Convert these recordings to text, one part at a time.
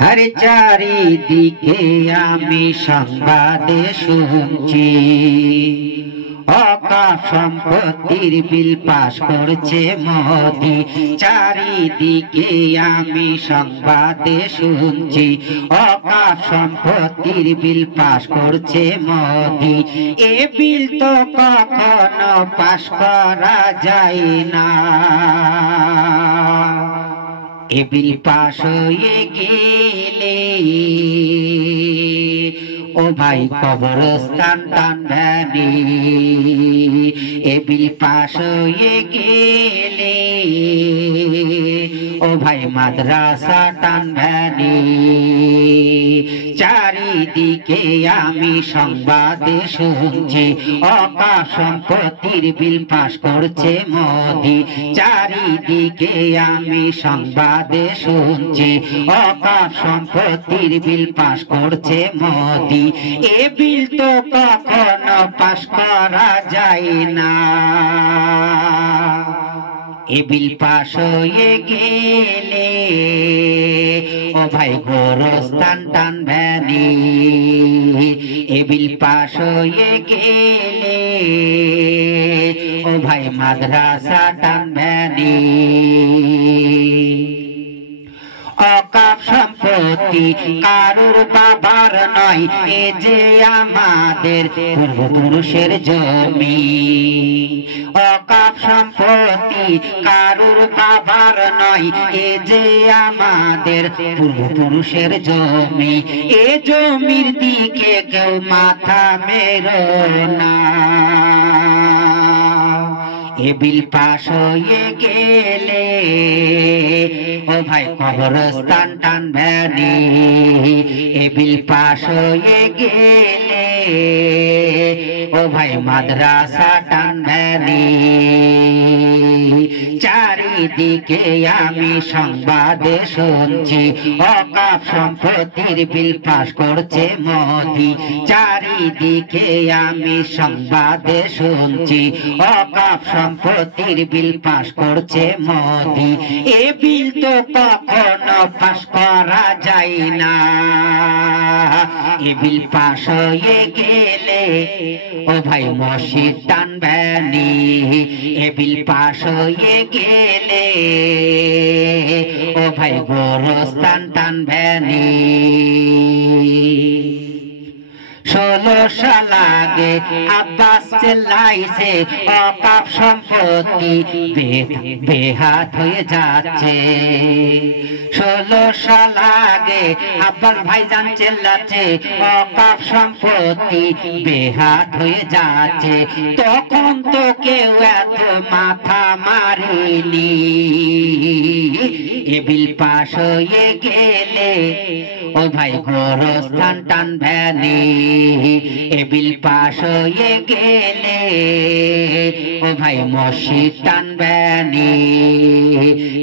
हर चारिदिके आमी संबादे शुनछि अकाश सम्पत्तिर bill pass करछे मोदी चारिदिके आमी संबादे शुनछि अकाश सम्पत्तिर बिल पास करछे मोदी ए बिल तो कखनो पास करा जाय ना ए बिल पास हये गेले ओ भाई कब्रस्तान टानबानी ए बिल पास हये गेले ओ भाई माद्रासा टानबानी चारिदिके आमी संबादे शुनछि अकाश सम्पत्तिर बिल पास करछे मोदी चारिदिके आमी संबादे शुनछि अकाश सम्पत्तिर बिल पास करछे मोदी ए बिल तो कखनो पास करा जाय ना ए बिल पास हये गेले ओ भाई गोरस्तान टानबानी ए बिल पास हये गेले ओ भाई माद्रासा टानबानी अकाश सम्पत्ति कारुर बाबार नय ए जे आमादेर पूर्वपुरुषेर जमी अकाश सम्पत्ति कारुर बाबार नय ए जे आमादेर पूर्वपुरुषेर जमी ए जमिर दिके केउ माथा मेरो ना ए बिल पास हये गेले ओ भाई कब्रस्तान टानबानी ए बिल पास हये गेले ओ भाई माद्रासा टानबानी चारिदिके आमी संबादे शुनछि अकाश सम्पत्तिर बिल पास करछे मोदी चारिदिके आमी संबादे शुनछि अकाश सम्पत्तिर बिल पास करछे मोदी ए बिल तो कखनो पास करा जाय ना ए बिल पास हये गेले ओ भाई मस्जिद टानबानी ए बिल पास हये गेले ओ भाई गोरस्तान टानबानी 16 साल आगे আব্বাস চেল্লাইছে অকাপ সম্পত্তি বেহাত হয়ে যাচ্ছে 16 সাল আগে আব্বাস ভাইজান চেল্লাচ্ছে অকাপ সম্পত্তি বেহাত হয়ে যাচ্ছে তখন তো কেউ এত মাথা মারেনি এ বিল পাস হয়ে গেলে ও ভাই গোরস্থান টানবানি ए बिल पास हये गेले ओ भाई मस्जिद टानबानी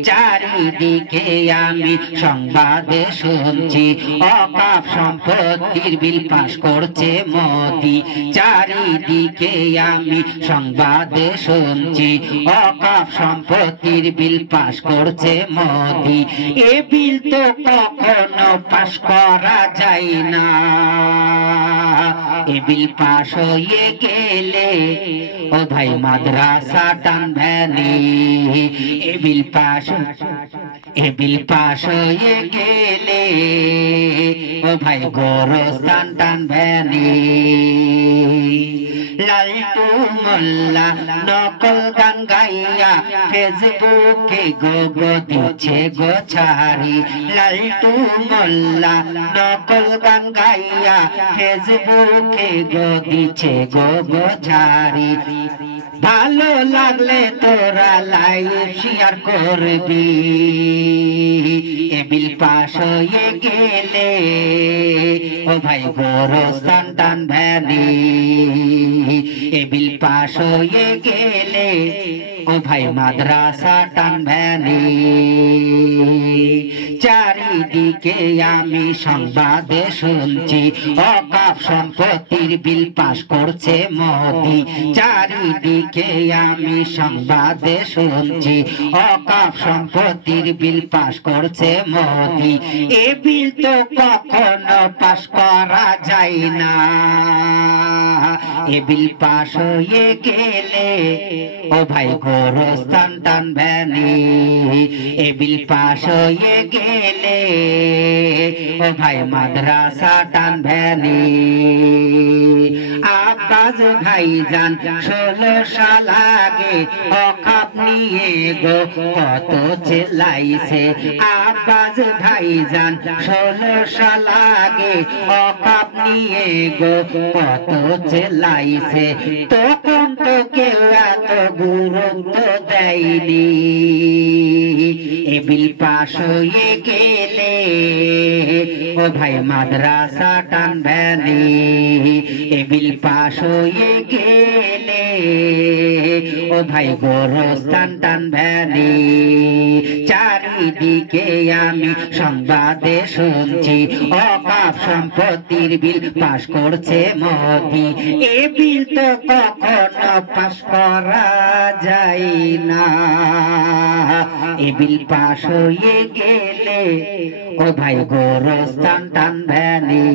चारिदिके आमी संबादे शुनछि अकाप सम्पत्तिर बिल पास करछे मोदी चारिदिके आमी संबादे शुनछि अकाप सम्पत्तिर बिल पास करछे मोदी ए बिल तो कखनो पास करा जाय ना ए बिल पास हये गेले ओ भाई माद्रासा टानबानी ए बिल पास हये गेले ओ भाई गोरस्तान टानबानी लालटू मोल्ला नकल गान गाइया फेसबुके गोगो दिच्छे गो छाड़ी लालटू मोल्ला नकल गान गाइया फेसबुके गो दिच्छे गोगो छाड़ी ভালো লাগলে তোরা লাইভ শেয়ার করবি এ বিল পাস হয়ে গেলে ও ভাই গোরস্থান টানবানি এ বিল পাস হয়ে গেলে ও ভাই মাদ্রাসা টানবেনি চারিদিকে আমি সংবাদে শুনছি অকাপ সম্পত্তির বিল পাস করছে মোদি চারিদিকে আমি সংবাদে শুনছি অকাপ সম্পত্তির বিল পাস করছে মোদি এ বিল তো কখনো পাস করা যায় না এ বিল পাস হয়ে গেলে ও ভাই গোরস্থান টানবেনি এ বিল পাস হয়ে গেলে ও ভাই মাদ্রাসা টানবেনি আব্বাস ভাইজান 16 সাল আগে অকাপ নিয়ে গো কত চিল্লাইছে আব্বাস ভাইজান 16 সাল আগে অকাপ নিয়ে গো কত চিল্লাইছে তখন তো কেউ এত গুরুত্ব দেয়নি এ বিল পাস হয়ে গেলে ও ভাই মাদ্রাসা টানবেনি এ বিল পাস হয়ে গেলে ও ভাই গোরস্থান টানবেনি চারিদিকে আমি সংবাদে শুনছি অকাপ সম্পত্তির বিল পাস করছে মোদি এ বিল তো কখনো পাস করা যায় না এ বিল পাস হয়ে গেলে ও ভাই গোরস্থান টানবেনি।